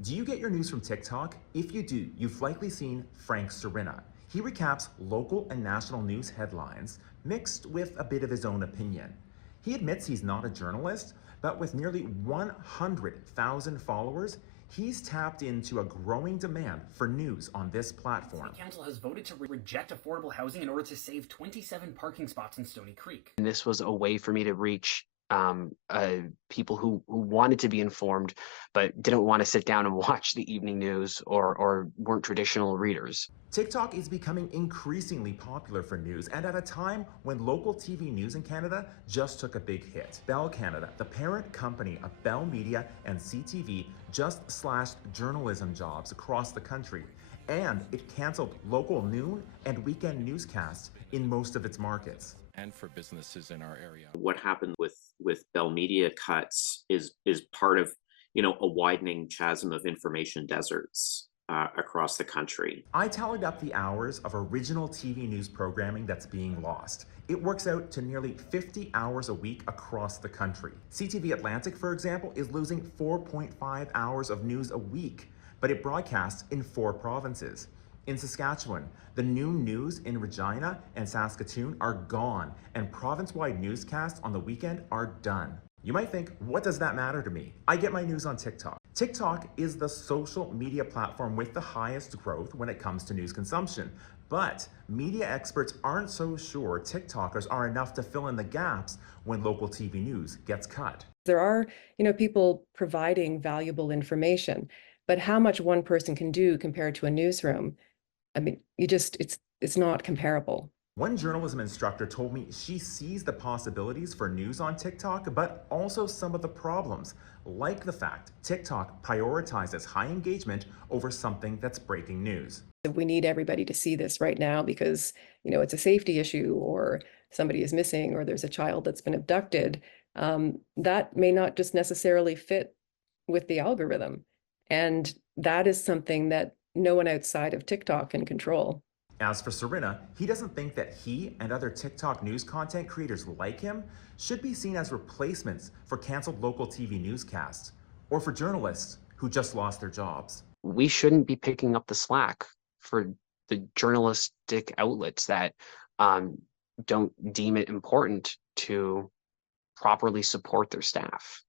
Do you get your news from TikTok? If you do, you've likely seen Frank Serena. He recaps local and national news headlines mixed with a bit of his own opinion. He admits he's not a journalist, but with nearly 100,000 followers, he's tapped into a growing demand for news on this platform. The council has voted to reject affordable housing in order to save 27 parking spots in Stony Creek. And this was a way for me to reach people who wanted to be informed, but didn't want to sit down and watch the evening news or weren't traditional readers. TikTok is becoming increasingly popular for news, and at a time when local TV news in Canada just took a big hit. Bell Canada, the parent company of Bell Media and CTV, just slashed journalism jobs across the country, and it canceled local noon and weekend newscasts in most of its markets. And for businesses in our area. What happened with Bell Media cuts is part of, a widening chasm of information deserts across the country. I tallied up the hours of original TV news programming that's being lost. It works out to nearly 50 hours a week across the country. CTV Atlantic, for example, is losing 4.5 hours of news a week, but it broadcasts in 4 provinces. In Saskatchewan, the noon news in Regina and Saskatoon are gone, and province-wide newscasts on the weekend are done. You might think, what does that matter to me? I get my news on TikTok. TikTok is the social media platform with the highest growth when it comes to news consumption. But media experts aren't so sure TikTokers are enough to fill in the gaps when local TV news gets cut. There are, people providing valuable information, but how much one person can do compared to a newsroom, I mean, it's not comparable. One journalism instructor told me she sees the possibilities for news on TikTok, but also some of the problems, like the fact TikTok prioritizes high engagement over something that's breaking news. We need everybody to see this right now because, it's a safety issue, or somebody is missing, or there's a child that's been abducted. That may not just necessarily fit with the algorithm. And that is something that no one outside of TikTok can control. As for Serena, he doesn't think that he and other TikTok news content creators like him should be seen as replacements for canceled local TV newscasts or for journalists who just lost their jobs. We shouldn't be picking up the slack for the journalistic outlets that don't deem it important to properly support their staff.